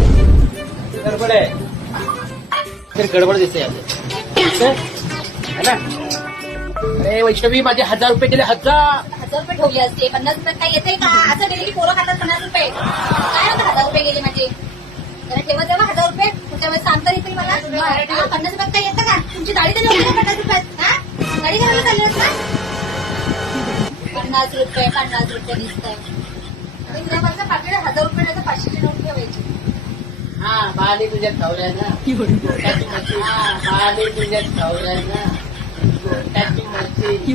गडबड आहे तर गडबड दिसते है ना. अरे वैष्णवी माझे 1000 रुपये गेले. 1000 रुपये ठेवले असते 50 रुपयात काय येते का असं गेले की पोरं खातात 50 रुपये काय होतं 1000 रुपये गेले माझे जरा ठेवत जावा 1000 रुपये पुढच्या वेळेस सांगता येतील मला 50 रुपयात काय येतं का तुमची गाडी तर नव्हती 50 रुपयात हा गाडी करायला चालली असत ना 50 रुपये दिसतंय आणि तुझ्या माझं पाकिट 1000 रुपये नाही तर 500ची नोट ठेवायची. हा बाली तुझ्या खावल्या ना बाली तुझ्या खावल्या ना त्याची मच्छी